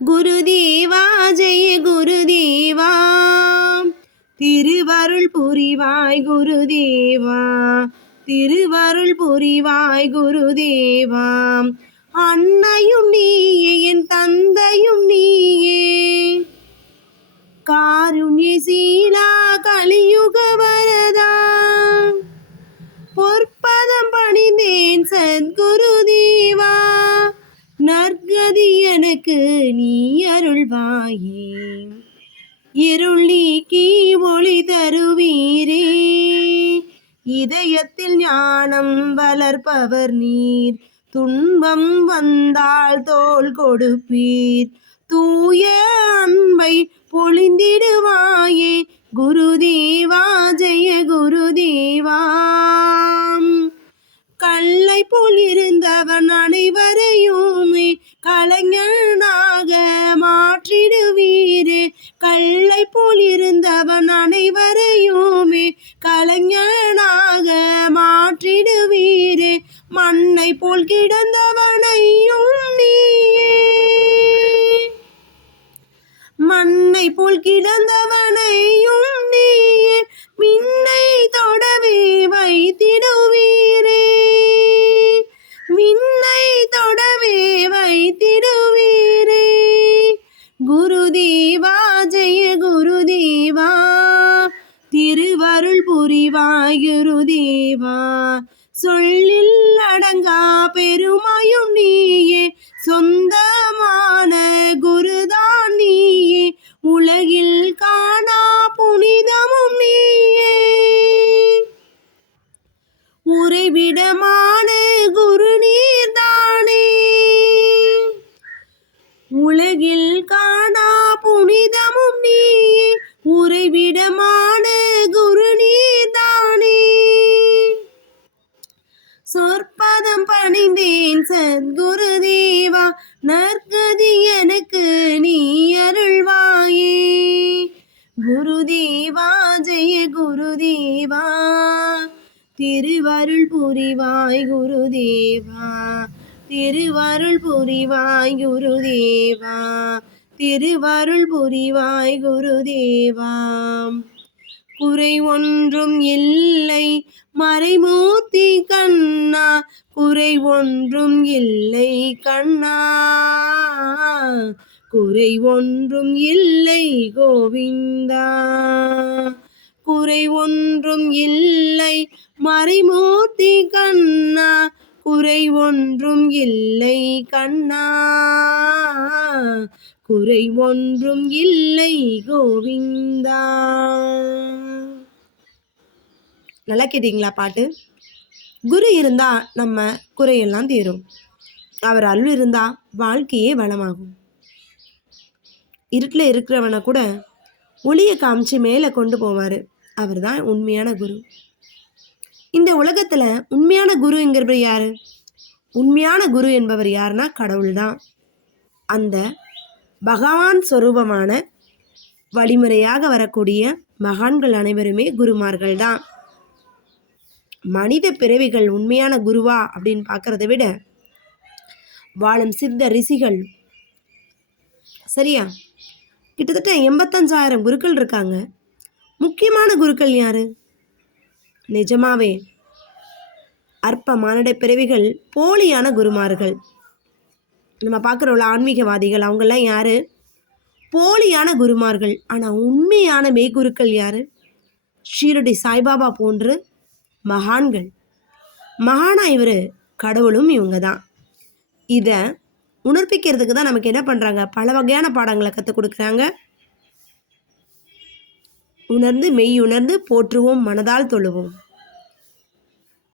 குருதேவா ஜெய குருதேவா, திருவருள் புரிவாய் குருதேவா, திருவருள் புரிவாய் குருதேவா. அன்னையும் நீயே என் தந்தையும் நீயே, காருண்ய சீலா கலியுக வரதா, பொற்பதம் பணிந்தேன் சத்குருதேவா, நற்கதி எனக்கு நீ அருள்வாயே. இருள் நீக்கி ஒளி தருவீரே, இதயத்தில் ஞானம் வளர்ப்பவர் நீர், துன்பம் வந்தால் தோள் கொடுப்பீர், தூய அன்பை பொழிந்திடுவாயே குருதேவா ஜெய குருதேவா. கல்லை போல் இருந்தவன் அனைவரையுமே கலைஞனாக மாற்றிடுவீரே, கல்லை போல் இருந்தவன் அனைவரையுமே கலைஞனாக மாற்றிடுவீரே, மண்ணை போல் கிடந்தவனையும் நீயே, மண்ணை போல் கிடந்தவனையும் நீயே, மின்னை தொடவே வைத்திடுவீரே, மின்னை தொடவே வைத்திடுவீரே. குருதேவா ஜெய குருதேவா, திருவருள் புரிவாய் குருதேவா, சொல்லில் அடங்கா பெருமையும் நீயே, சொந்தமான குருதான் நீயே, உலகில் காணா புனிதமும் நீயே, உறைவிடமான குரு நீர்தானே, உலகில் காணா புனிதமும் நீயே, உறைவிடமான குரு நீர்தானே. சொற்பதம் பணிந்தேன் சத்குருதேவா, நற்கதி எனக்கு நீ அருள்வாயே. குருதேவா ஜெய குருதேவா, திருவருள் புரிவாய் குருதேவா, திருவருள் புரிவாய் குருதேவா, திருவருள் புரிவாய் குருதேவா. குறை ஒன்றும் இல்லை மறைமூர்த்தி கண்ணா, குறை ஒன்றும் இல்லை கண்ணா, குறை ஒன்றும் இல்லை கோவிந்தா, குறை ஒன்றும் இல்லை மறைமூர்த்தி கண்ணா, குறை ஒன்றும் இல்லை கண்ணா, குறை ஒன்றும் இல்லை கோவிந்தா. நல்லா கேட்டீங்களா பாட்டு? குரு இருந்தா நம்ம குறையெல்லாம் தீரும், அவர் அருள் இருந்தா வாழ்க்கையே வளமாகும். இருட்டில் இருக்கிறவனை கூட ஒளியை காமிச்சு மேலே கொண்டு போவார், அவர் தான் உண்மையான குரு. இந்த உலகத்தில் உண்மையான குருங்கிறவர் யார்? உண்மையான குரு என்பவர் யாருன்னா கடவுள் தான். அந்த பகவான் சொரூபமான வழிமுறையாக வரக்கூடிய மகான்கள் அனைவருமே குருமார்கள் தான். மனித பிறவிகள் உண்மையான குருவா அப்படின்னு பார்க்கறத விட வாழும் சித்த ரிஷிகள், சரியா, கிட்டத்தட்ட 85,000 குருக்கள் இருக்காங்க. முக்கியமான குருக்கள் யாரு? நிஜமாவே அற்ப மானிட பிறவிகள் போலியான குருமார்கள். நம்ம பார்க்குறோம்ல ஆன்மீகவாதிகள், அவங்கெல்லாம் யாரு? போலியான குருமார்கள். ஆனால் உண்மையான மெய்குருக்கள் யாரு? ஷீரடி சாய்பாபா போன்று மகான்கள். மகானா இவர், கடவுளும் இவங்க தான். இதை உணர்ப்பிக்கிறதுக்கு தான் நமக்கு என்ன பண்ணுறாங்க, பல வகையான பாடங்களை கற்றுக் கொடுக்குறாங்க. உணர்ந்து மெய் உணர்ந்து போற்றுவோம், மனதால் தொழுவோம்.